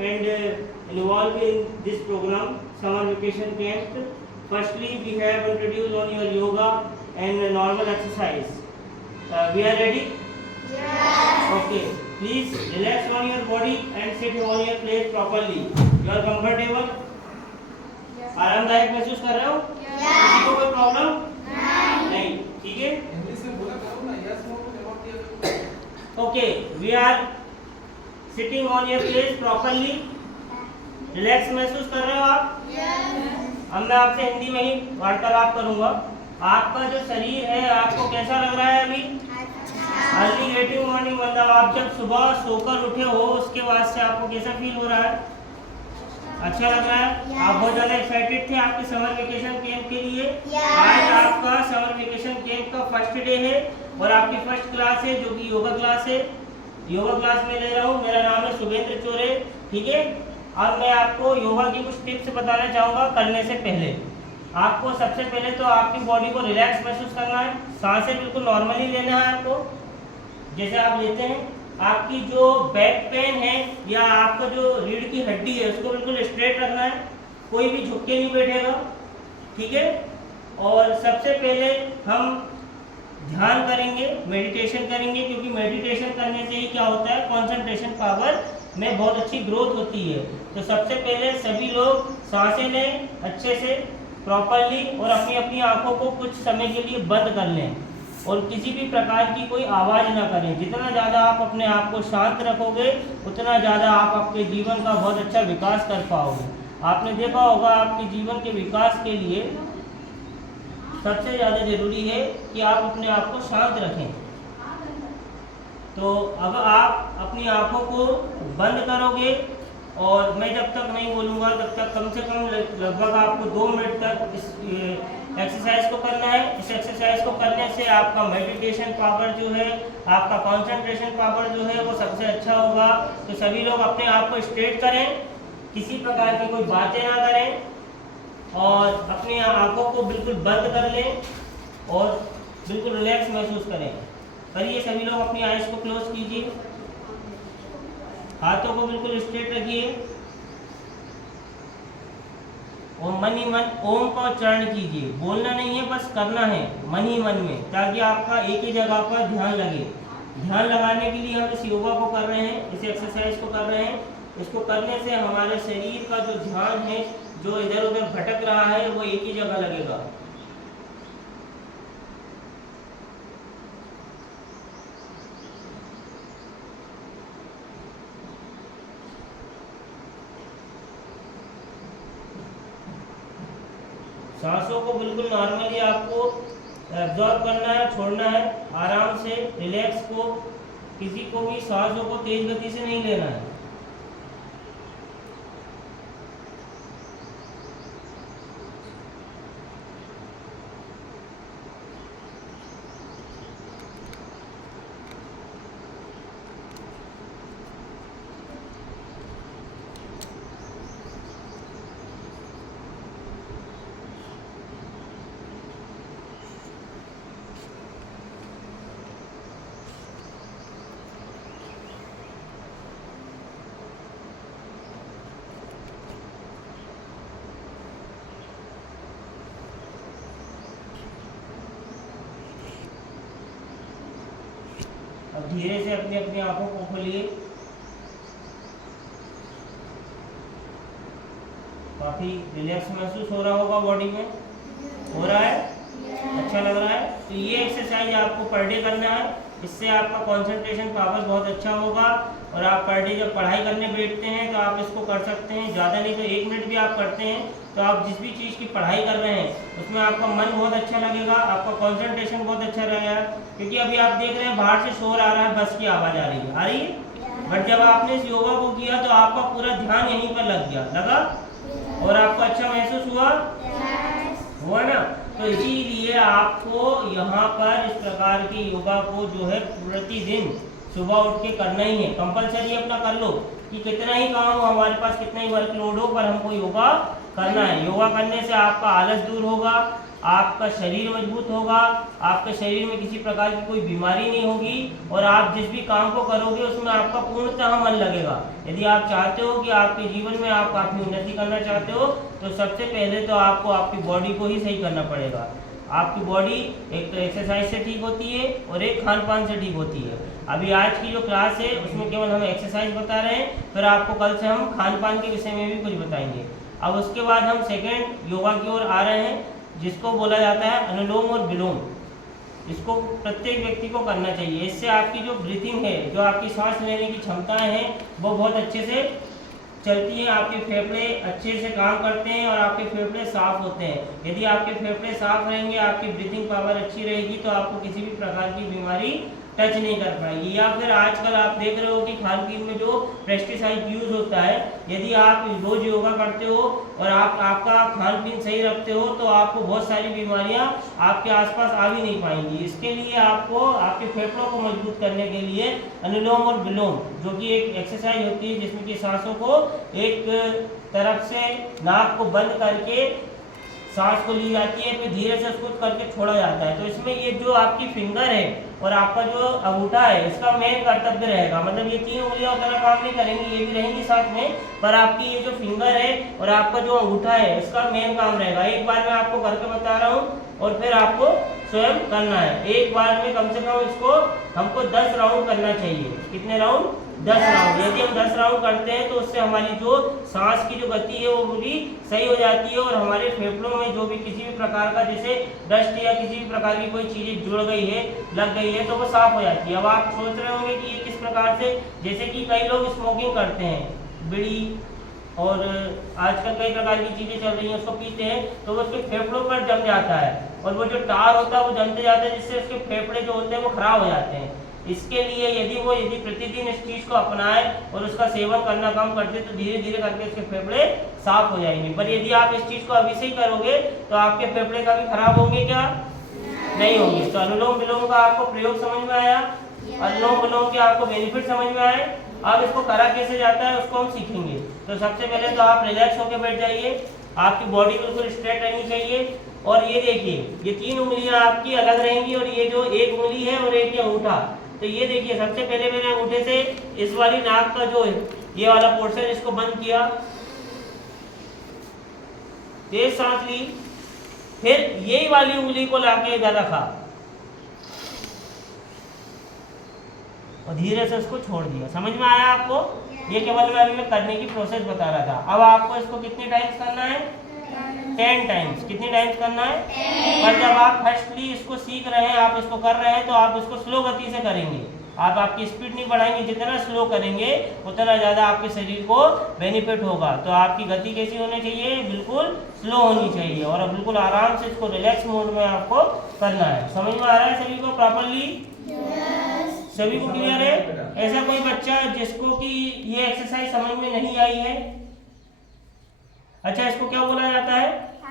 and involved in this program, summer vacation camp. Firstly, we have introduced on your yoga and normal exercise. We are ready? Yes. Okay. Please relax on your body and sit on your place properly. You are comfortable? Yes. आरामदायक महसूस कर रहे हो? Yes. किसी को कोई problem? नहीं. ठीक है? इंग्लिश में बोला करो ना. Yes, no, no. Okay. We are sitting on your place properly. Relax महसूस कर रहे हो आप? Yes. अब मैं आपसे हिंदी में ही वार्तालाप करूंगा. आपका जो शरीर है आपको कैसा लग रहा है अभी? अर्ली गेटिंग मॉर्निंग, मतलब आप जब सुबह सोकर उठे हो उसके बाद से आपको कैसा फील हो रहा है? अच्छा लग रहा है? आप बहुत ज़्यादा एक्साइटेड थे आपके समर वेकेशन कैंप के लिए. आज आपका समर वेकेशन कैंप का फर्स्ट डे है और आपकी फर्स्ट क्लास है जो कि योगा क्लास है. योगा क्लास में ले रहा हूँ. मेरा नाम है शुभेंद्र चोरे. ठीक है. अब मैं आपको योगा की कुछ टिप्स बताना चाहूँगा करने से पहले. आपको सबसे पहले तो आपकी बॉडी को रिलैक्स महसूस करना है. सांसें बिल्कुल नॉर्मली लेना है आपको, जैसे आप लेते हैं. आपकी जो बैक पेन है या आपका जो रीढ़ की हड्डी है उसको बिल्कुल स्ट्रेट रखना है. कोई भी झुक के नहीं बैठेगा. ठीक है. और सबसे पहले हम ध्यान करेंगे, मेडिटेशन करेंगे, क्योंकि मेडिटेशन करने से ही क्या होता है, कंसंट्रेशन पावर में बहुत अच्छी ग्रोथ होती है. तो सबसे पहले सभी लोग सांसें लें अच्छे से प्रॉपरली और अपनी अपनी आंखों को कुछ समय के लिए बंद कर लें और किसी भी प्रकार की कोई आवाज़ ना करें. जितना ज़्यादा आप अपने आप को शांत रखोगे उतना ज़्यादा आप आपके जीवन का बहुत अच्छा विकास कर पाओगे. आपने देखा होगा आपके जीवन के विकास के लिए सबसे ज़्यादा ज़रूरी है कि आप अपने आप को शांत रखें. तो अब आप अपनी आंखों को बंद करोगे और मैं जब तक नहीं बोलूँगा तब तक कम से कम लगभग आपको 2 मिनट तक इस एक्सरसाइज को करना है. इस एक्सरसाइज को करने से आपका मेडिटेशन पावर जो है, आपका कंसंट्रेशन पावर जो है वो सबसे अच्छा होगा. तो सभी लोग अपने आप को स्ट्रेट करें, किसी प्रकार की कोई बातें ना करें और अपनी आंखों को बिल्कुल बंद कर लें और बिल्कुल रिलैक्स महसूस करें. करिए सभी लोग, अपनी आइज को क्लोज कीजिए, हाथों को बिल्कुल स्ट्रेट रखिए और मन ही मन ओम का उच्चारण कीजिए. बोलना नहीं है, बस करना है मन ही मन में, ताकि आपका एक ही जगह पर ध्यान लगे. ध्यान लगाने के लिए हम इस योगा को कर रहे हैं, इस एक्सरसाइज को कर रहे हैं. इसको करने से हमारे शरीर का जो ध्यान है जो इधर उधर भटक रहा है वो एक ही जगह लगेगा. सांसों को बिल्कुल नॉर्मली आपको एब्जॉर्ब करना है, छोड़ना है आराम से, रिलैक्स को. किसी को भी सांसों को तेज गति से नहीं लेना है. अब धीरे से अपनी अपनी आंखों को खोलिए. काफी रिलैक्स महसूस हो रहा होगा बॉडी में. हो रहा है? अच्छा लग रहा है? तो ये एक्सरसाइज आपको पर डे करना है. इससे आपका कंसंट्रेशन पावर बहुत अच्छा होगा और आप पर डे जब पढ़ाई करने बैठते हैं तो आप इसको कर सकते हैं. ज़्यादा नहीं तो 1 मिनट भी आप करते हैं तो आप जिस भी चीज़ की पढ़ाई कर रहे हैं उसमें आपका मन बहुत अच्छा लगेगा, आपका कंसंट्रेशन बहुत अच्छा रहेगा. क्योंकि अभी आप देख रहे हैं बाहर से शोर आ रहा है, बस की आवाज़ आ रही है, आ रही है. बट जब आपने इस योगा को किया तो आपका पूरा ध्यान यहीं पर लग गया, लगा और आपको अच्छा महसूस हुआ ना. तो इसीलिए आपको यहाँ पर इस प्रकार की योगा को जो है प्रतिदिन सुबह उठ के करना ही है. कंपलसरी अपना कर लो कि कितना ही काम हो हमारे पास, कितना ही वर्कलोड हो, पर हमको योगा करना है. योगा करने से आपका आलस दूर होगा, आपका शरीर मजबूत होगा, आपके शरीर में किसी प्रकार की कोई बीमारी नहीं होगी और आप जिस भी काम को करोगे उसमें आपका पूर्णतः मन लगेगा। यदि आप चाहते हो कि आपके जीवन में आप काफ़ी उन्नति करना चाहते हो तो सबसे पहले तो आपको आपकी बॉडी को ही सही करना पड़ेगा। आपकी बॉडी एक तो एक्सरसाइज से ठीक होती है और एक खान पान से ठीक होती है। अभी आज की जो क्लास है उसमें केवल हम एक्सरसाइज बता रहे हैं, फिर आपको कल से हम खान पान के विषय में भी कुछ बताएंगे। अब उसके बाद हम सेकेंड योगा की ओर आ रहे हैं, जिसको बोला जाता है अनुलोम और विलोम। इसको प्रत्येक व्यक्ति को करना चाहिए। इससे आपकी जो ब्रीथिंग है, जो आपकी सांस लेने की क्षमताएं हैं, वो बहुत अच्छे से चलती है। आपके फेफड़े अच्छे से काम करते हैं और आपके फेफड़े साफ होते हैं। यदि आपके फेफड़े साफ रहेंगे, आपकी ब्रीथिंग पावर अच्छी रहेगी तो आपको किसी भी प्रकार की बीमारी टच नहीं कर पाएगी। या फिर आजकल आप देख रहे हो कि खान पीन में जो पेस्टिसाइड यूज होता है, यदि आप रोज योगा करते हो और आपका खान पीन सही रखते हो तो आपको बहुत सारी बीमारियां आपके आसपास आ भी नहीं पाएंगी। इसके लिए आपको आपके फेफड़ों को मजबूत करने के लिए अनुलोम और विलोम, जो कि एक एक्सरसाइज होती है जिसमें कि सांसों को एक तरफ से नाक को बंद करके सांस को ली जाती है, फिर धीरे से उसको करके छोड़ा जाता है। तो इसमें ये जो आपकी फिंगर है और आपका जो अंगूठा है, इसका मेन कर्तव्य रहेगा। मतलब ये तीन उंगलियां उतना काम नहीं करेंगी, ये भी रहेंगी साथ में, पर आपकी ये जो फिंगर है और आपका जो अंगूठा है इसका मेन काम रहेगा। एक बार मैं आपको करके बता रहा हूँ और फिर आपको स्वयं करना है। एक बार में कम से कम इसको हमको 10 राउंड करना चाहिए। कितने राउंड? 10 राउंड। यदि हम 10 राउंड करते हैं तो उससे हमारी जो सांस की जो गति है वो पूरी सही हो जाती है और हमारे फेफड़ों में जो भी किसी भी प्रकार का जैसे डस्ट या किसी भी प्रकार की कोई चीज़ें जुड़ गई है, लग गई है, तो वो साफ हो जाती है। अब आप सोच रहे होंगे कि ये किस प्रकार से, जैसे कि कई लोग स्मोकिंग करते हैं, बीड़ी और आजकल कई प्रकार की चीज़ें चल रही हैं, उसको पीते हैं तो वो उसके फेफड़ों पर जम जाता है और वो जो टार होता है वो जमते जाता है, जिससे उसके फेफड़े जो होते हैं वो खराब हो जाते हैं। इसके लिए यदि प्रतिदिन इस चीज़ को अपनाए और उसका सेवन करना कम करते तो धीरे धीरे करके उसके फेफड़े साफ हो जाएंगे। पर यदि आप इस चीज़ को अभी से ही करोगे तो आपके फेफड़े कभी खराब होंगे क्या? नहीं होंगे। तो अनुलोम विलोम का आपको प्रयोग समझ में आया? अनुलोम विलोम के आपको बेनिफिट समझ में आए? अब इसको करा कैसे जाता है उसको हम सीखेंगे। तो सबसे पहले तो आप रिलैक्स होकर बैठ जाइए, आपकी बॉडी बिल्कुल स्ट्रेट रहनी चाहिए और ये देखिए ये तीन उंगलियां आपकी अलग रहेंगी और ये जो एक उंगली है और एक ये अंगूठा, तो ये देखिए सबसे पहले मैंने अंगूठे से इस वाली नाक का जो ये वाला पोर्शन इसको बंद किया, तेज सांस ली, फिर यही वाली उंगली को लाके इधर रखा और धीरे से उसको छोड़ दिया। समझ में आया आपको? ये केवल मैं अभी करने की प्रोसेस बता रहा था। अब आपको इसको कितने टाइम्स करना है? 10 टाइम्स। कितने टाइम्स करना है? पर जब आप फर्स्टली इसको सीख रहे हैं, आप इसको कर रहे हैं, तो आप इसको स्लो गति से करेंगे। आप आपकी स्पीड नहीं बढ़ाएंगे, जितना स्लो करेंगे उतना ज़्यादा आपके शरीर को बेनिफिट होगा। तो आपकी गति कैसी होनी चाहिए? बिल्कुल स्लो होनी चाहिए और बिल्कुल आराम से इसको रिलैक्स मोड में आपको करना है। समझ में आ रहा है सभी को प्रॉपरली? सभी को क्लियर है? ऐसा कोई बच्चा जिसको कि ये एक्सरसाइज समझ में नहीं आई है? अच्छा, इसको क्या बोला जाता है?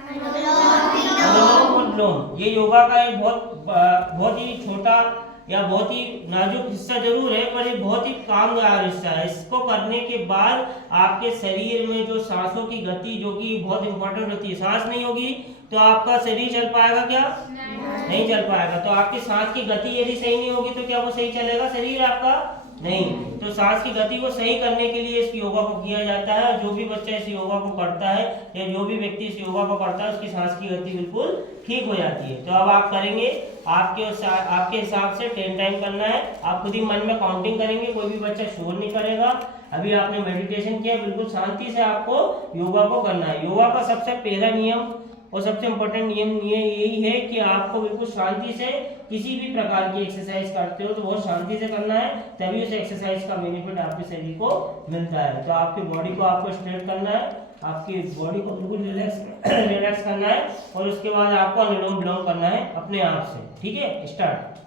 अनुलोम और विलोम। ये योगा का एक बहुत ही छोटा या बहुत ही नाजुक हिस्सा जरूर है, पर ये बहुत ही कामगार हिस्सा है। इसको करने के बाद आपके शरीर में जो सांसों की गति, जो कि बहुत इंपॉर्टेंट होती है, सांस नहीं होगी तो आपका शरीर चल पाएगा क्या? नहीं चल पाएगा। तो आपकी सांस की गति यदि सही नहीं होगी तो क्या वो सही चलेगा शरीर आपका? नहीं। तो सांस की गति को सही करने के लिए इस योगा को किया जाता है। जो भी बच्चा इस योगा को करता है या जो भी व्यक्ति इस योगा को करता है उसकी सांस की गति बिल्कुल ठीक हो जाती है। तो अब आप करेंगे, आपके हिसाब से 10 टाइम करना है। आप खुद ही मन में काउंटिंग करेंगे, कोई भी बच्चा शोर नहीं करेगा। अभी आपने मेडिटेशन किया, बिल्कुल शांति से आपको योगा को करना है। योगा का सबसे पहला नियम और सबसे इम्पोर्टेंट नियम यही है कि आपको बिल्कुल शांति से किसी भी प्रकार की एक्सरसाइज करते हो तो बहुत शांति से करना है, तभी उस एक्सरसाइज का बेनिफिट आपके शरीर को मिलता है। तो आपकी बॉडी को आपको स्ट्रेट करना है, आपकी बॉडी को बिल्कुल रिलैक्स करना है और उसके बाद आपको अनुलोम विलोम करना है अपने आप से। ठीक है, स्टार्ट।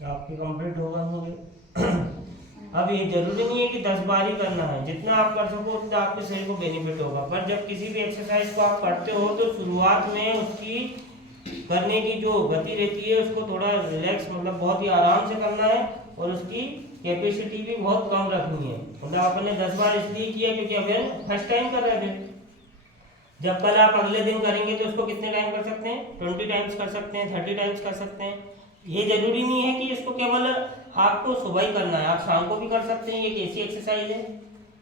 आपके कंप्लीट हो गए होंगे। अब ये जरूरी नहीं है कि 10 बार ही करना है, जितना आप कर सको उतना आपके शरीर को बेनिफिट होगा। पर जब किसी भी एक्सरसाइज को आप करते हो तो शुरुआत में उसकी करने की जो गति रहती है उसको थोड़ा रिलैक्स, मतलब बहुत ही आराम से करना है, और उसकी कैपेसिटी भी बहुत कम रखनी है। मतलब अपन ने 10 बार इसलिए किया क्योंकि अभी फर्स्ट टाइम कर रहे थे। जब कल आप अगले दिन करेंगे तो उसको कितने टाइम कर सकते हैं? 20 टाइम्स कर सकते हैं, 30 टाइम्स कर सकते हैं। ये जरूरी नहीं है कि इसको केवल आपको सुबह ही करना है, आप शाम को भी कर सकते हैं। ये एक ऐसी एक्सरसाइज है,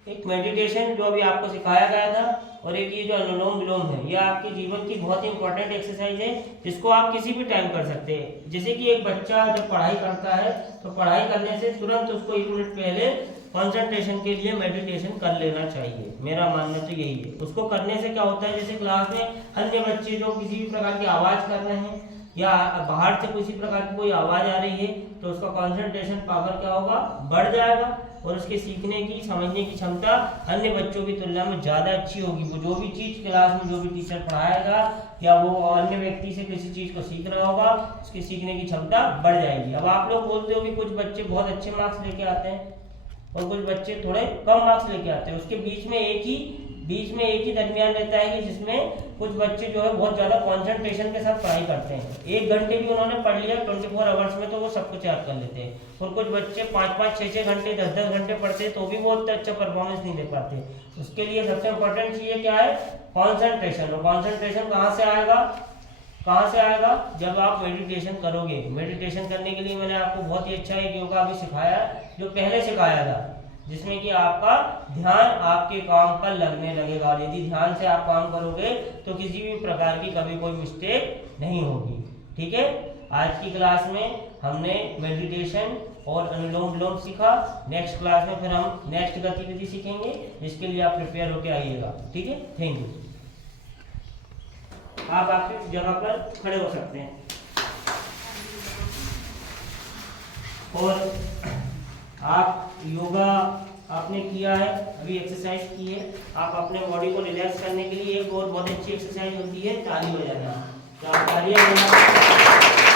एक मेडिटेशन जो अभी आपको सिखाया गया था, और एक ये जो अनुलोम विलोम है, ये आपके जीवन की बहुत ही इंपॉर्टेंट एक्सरसाइज है, जिसको आप किसी भी टाइम कर सकते हैं। जैसे कि एक बच्चा जब पढ़ाई करता है तो पढ़ाई करने से तुरंत उसको 1 मिनट पहले कंसंट्रेशन के लिए मेडिटेशन कर लेना चाहिए। मेरा मानना तो यही है। उसको करने से क्या होता है, जैसे क्लास में अन्य बच्चे जो किसी भी प्रकार की आवाज़ कर रहे हैं या बाहर से किसी प्रकार की कोई आवाज़ आ रही है, तो उसका कंसंट्रेशन पावर क्या होगा, बढ़ जाएगा, और उसके सीखने की समझने की क्षमता अन्य बच्चों की तुलना में ज़्यादा अच्छी होगी। वो जो भी चीज़ क्लास में जो भी टीचर पढ़ाएगा या वो अन्य व्यक्ति से किसी चीज़ को सीख रहा होगा, उसकी सीखने की क्षमता बढ़ जाएगी। अब आप लोग बोलते हो कि कुछ बच्चे बहुत अच्छे मार्क्स लेके आते हैं और कुछ बच्चे थोड़े कम मार्क्स लेके आते हैं। उसके बीच में एक ही दरमियान रहता है कि जिसमें कुछ बच्चे जो है बहुत ज़्यादा कंसंट्रेशन के साथ पढ़ाई करते हैं। 1 घंटे भी उन्होंने पढ़ लिया 24 आवर्स में तो वो सब कुछ याद कर लेते हैं। और कुछ बच्चे 5-5, 6-6 घंटे, 10-10 घंटे पढ़ते हैं तो भी बहुत अच्छा परफॉर्मेंस नहीं दे पाते। उसके लिए सबसे इम्पोर्टेंट चीज़ क्या है, कॉन्सेंट्रेशन। और कॉन्सेंट्रेशन कहाँ से आएगा, जब आप मेडिटेशन करोगे। मेडिटेशन करने के लिए मैंने आपको बहुत ही अच्छा एक योगा अभी सिखाया, जो पहले सिखाया था, जिसमें कि आपका ध्यान आपके काम पर लगने लगेगा। और यदि ध्यान से आप काम करोगे तो किसी भी प्रकार की कभी कोई मिस्टेक नहीं होगी। ठीक है, आज की क्लास में हमने मेडिटेशन और अनुलोम विलोम सीखा। नेक्स्ट क्लास में फिर हम नेक्स्ट गतिविधि सीखेंगे, जिसके लिए आप प्रिपेयर होकर आइएगा। ठीक है, थैंक यू। आप आपकी जगह पर खड़े हो सकते हैं। और आप योगा आपने किया है, अभी एक्सरसाइज की है, आप अपने बॉडी को रिलैक्स करने के लिए एक और बहुत अच्छी एक्सरसाइज होती है ताली बजाना। तो आप तालियां बजाना।